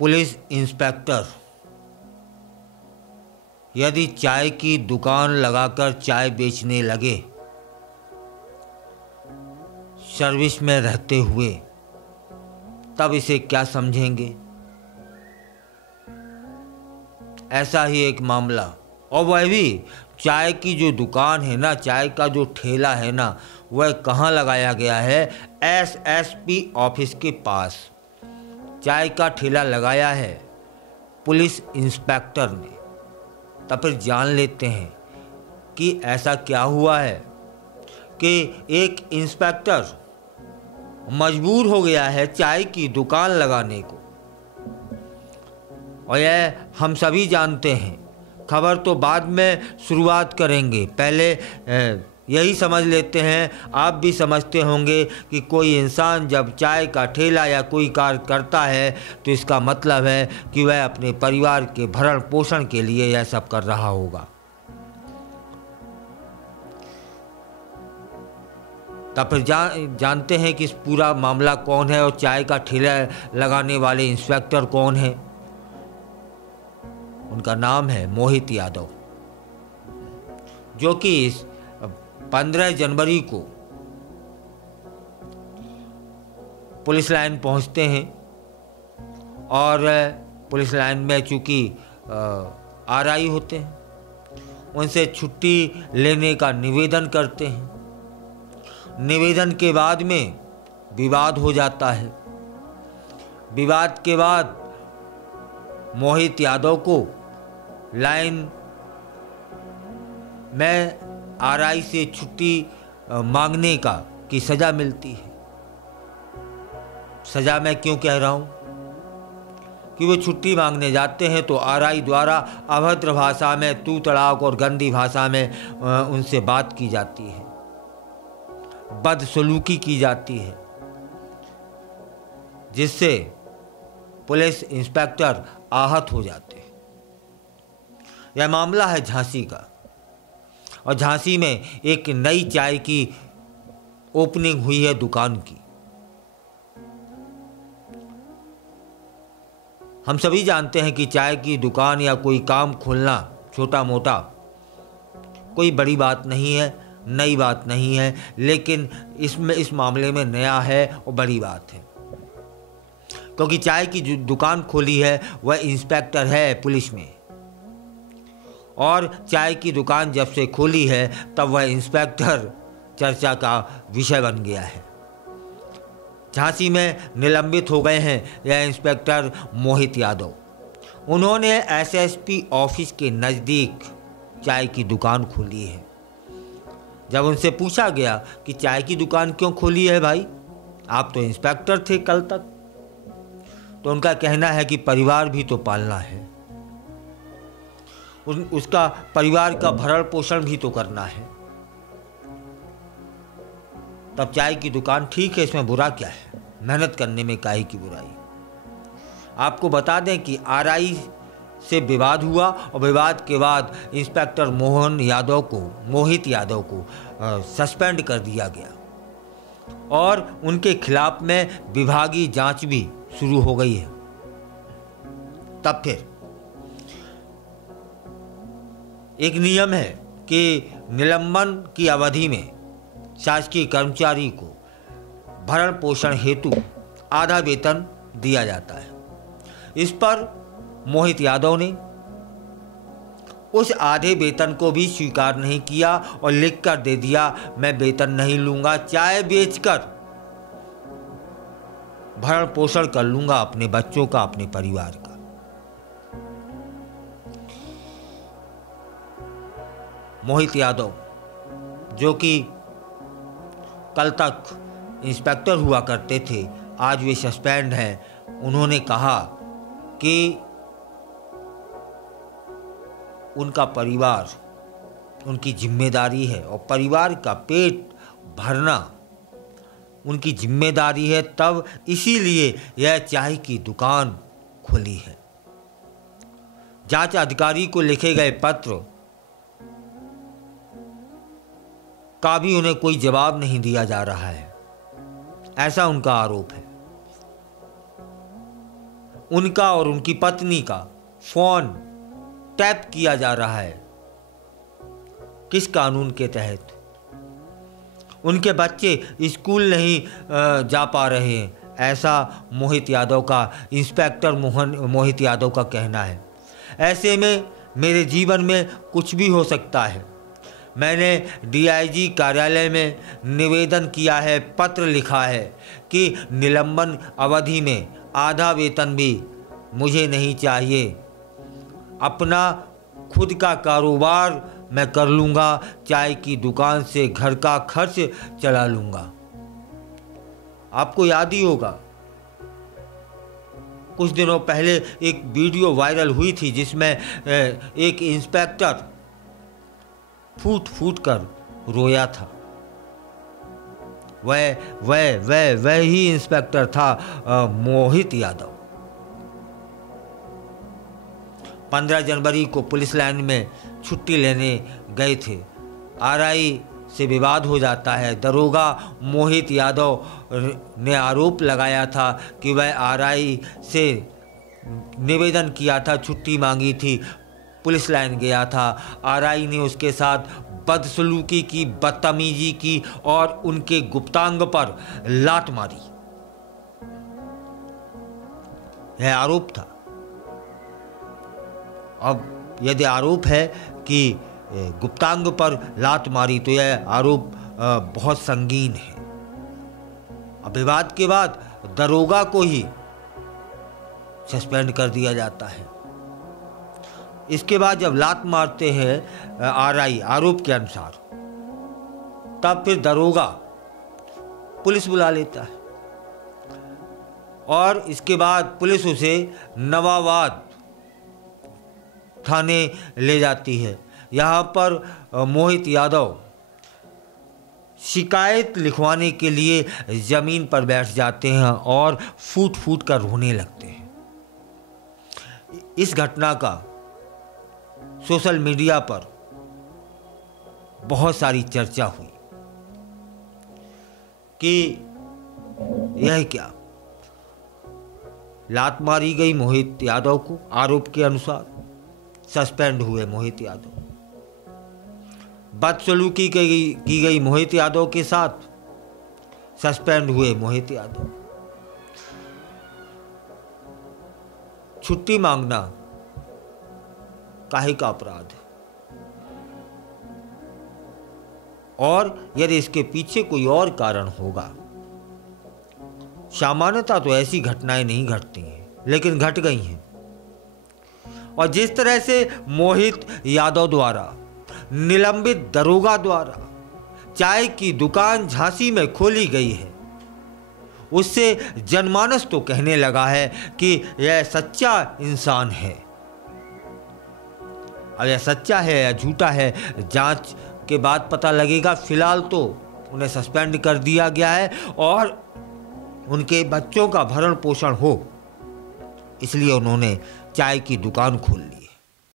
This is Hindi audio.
पुलिस इंस्पेक्टर यदि चाय की दुकान लगाकर चाय बेचने लगे सर्विस में रहते हुए, तब इसे क्या समझेंगे? ऐसा ही एक मामला, और वह भी चाय की जो दुकान है ना, चाय का जो ठेला है ना, वह कहाँ लगाया गया है? एसएसपी ऑफिस के पास चाय का ठेला लगाया है पुलिस इंस्पेक्टर ने। तब फिर जान लेते हैं कि ऐसा क्या हुआ है कि एक इंस्पेक्टर मजबूर हो गया है चाय की दुकान लगाने को। और यह हम सभी जानते हैं, खबर तो बाद में शुरुआत करेंगे, पहले यही समझ लेते हैं। आप भी समझते होंगे कि कोई इंसान जब चाय का ठेला या कोई कार्य करता है तो इसका मतलब है कि वह अपने परिवार के भरण पोषण के लिए यह सब कर रहा होगा। तब फिर जानते हैं कि इस पूरा मामला कौन है और चाय का ठेला लगाने वाले इंस्पेक्टर कौन है। उनका नाम है मोहित यादव, जो कि 15 जनवरी को पुलिस लाइन पहुंचते हैं और पुलिस लाइन में चूंकि आरआई होते हैं, उनसे छुट्टी लेने का निवेदन करते हैं। निवेदन के बाद में विवाद हो जाता है। विवाद के बाद मोहित यादव को लाइन में आरआई से छुट्टी मांगने की सज़ा मिलती है। सज़ा मैं क्यों कह रहा हूँ कि वो छुट्टी मांगने जाते हैं तो आरआई द्वारा अभद्र भाषा में, तू तड़ाक और गंदी भाषा में उनसे बात की जाती है, बदसलूकी की जाती है, जिससे पुलिस इंस्पेक्टर आहत हो जाते हैं। यह मामला है झांसी का, और झांसी में एक नई चाय की ओपनिंग हुई है दुकान की। हम सभी जानते हैं कि चाय की दुकान या कोई काम खोलना छोटा मोटा कोई बड़ी बात नहीं है, नई बात नहीं है, लेकिन इस मामले में नया है और बड़ी बात है, क्योंकि चाय की जो दुकान खोली है वह इंस्पेक्टर है पुलिस में, और चाय की दुकान जब से खोली है तब वह इंस्पेक्टर चर्चा का विषय बन गया है। झांसी में निलंबित हो गए हैं यह इंस्पेक्टर मोहित यादव। उन्होंने एसएसपी ऑफिस के नज़दीक चाय की दुकान खोली है। जब उनसे पूछा गया कि चाय की दुकान क्यों खोली है भाई, आप तो इंस्पेक्टर थे कल तक, तो उनका कहना है कि परिवार भी तो पालना है, उसका परिवार का भरण पोषण भी तो करना है। तब चाय की दुकान ठीक है, इसमें बुरा क्या है, मेहनत करने में काहे की बुराई। आपको बता दें कि आरआई से विवाद हुआ और विवाद के बाद इंस्पेक्टर मोहित यादव को सस्पेंड कर दिया गया और उनके खिलाफ में विभागीय जांच भी शुरू हो गई है। तब फिर एक नियम है कि निलंबन की अवधि में शासकीय कर्मचारी को भरण पोषण हेतु आधा वेतन दिया जाता है। इस पर मोहित यादव ने उस आधे वेतन को भी स्वीकार नहीं किया और लिख कर दे दिया, मैं वेतन नहीं लूंगा, चाय बेचकर भरण पोषण कर लूंगा अपने बच्चों का, अपने परिवार का। मोहित यादव जो कि कल तक इंस्पेक्टर हुआ करते थे, आज वे सस्पेंड हैं। उन्होंने कहा कि उनका परिवार उनकी जिम्मेदारी है और परिवार का पेट भरना उनकी जिम्मेदारी है, तब इसीलिए यह चाय की दुकान खुली है। जांच अधिकारी को लिखे गए पत्र का भी उन्हें कोई जवाब नहीं दिया जा रहा है, ऐसा उनका आरोप है। उनका और उनकी पत्नी का फ़ोन टैप किया जा रहा है। किस कानून के तहत? उनके बच्चे स्कूल नहीं जा पा रहे हैं, ऐसा मोहित यादव का, इंस्पेक्टर मोहित यादव का कहना है। ऐसे में मेरे जीवन में कुछ भी हो सकता है। मैंने डीआईजी कार्यालय में निवेदन किया है, पत्र लिखा है कि निलंबन अवधि में आधा वेतन भी मुझे नहीं चाहिए। अपना खुद का कारोबार मैं कर लूँगा, चाय की दुकान से घर का खर्च चला लूँगा। आपको याद ही होगा, कुछ दिनों पहले एक वीडियो वायरल हुई थी जिसमें एक इंस्पेक्टर फूट फूट कर रोया था। वह ही इंस्पेक्टर था मोहित यादव। 15 जनवरी को पुलिस लाइन में छुट्टी लेने गए थे। आरआई से विवाद हो जाता है। दरोगा मोहित यादव ने आरोप लगाया था कि वह आरआई से निवेदन किया था, छुट्टी मांगी थी, पुलिस लाइन गया था। आरआई ने उसके साथ बदसलूकी की, बदतमीजी की और उनके गुप्तांग पर लात मारी। यह आरोप था। अब यदि आरोप है कि गुप्तांग पर लात मारी तो यह आरोप बहुत संगीन है। अब विवाद के बाद दरोगा को ही सस्पेंड कर दिया जाता है। इसके बाद जब लात मारते हैं आरआई आरोप के अनुसार, तब फिर दरोगा पुलिस बुला लेता है और इसके बाद पुलिस उसे नवाबाद थाने ले जाती है। यहाँ पर मोहित यादव शिकायत लिखवाने के लिए ज़मीन पर बैठ जाते हैं और फूट फूट कर रोने लगते हैं। इस घटना का सोशल मीडिया पर बहुत सारी चर्चा हुई कि यह क्या, लात मारी गई मोहित यादव को, आरोप के अनुसार सस्पेंड हुए मोहित यादव। बदसलूकी की गई मोहित यादव के साथ, सस्पेंड हुए मोहित यादव। छुट्टी मांगना काहे का अपराध है? और यदि इसके पीछे कोई और कारण होगा, सामान्यतः तो ऐसी घटनाएं नहीं घटती हैं, लेकिन घट गई हैं। और जिस तरह से मोहित यादव द्वारा निलंबित दरोगा द्वारा चाय की दुकान झांसी में खोली गई है, उससे जनमानस तो कहने लगा है कि यह सच्चा इंसान है। अब यह सच्चा है या झूठा है, जांच के बाद पता लगेगा। फिलहाल तो उन्हें सस्पेंड कर दिया गया है और उनके बच्चों का भरण पोषण हो, इसलिए उन्होंने चाय की दुकान खोल ली।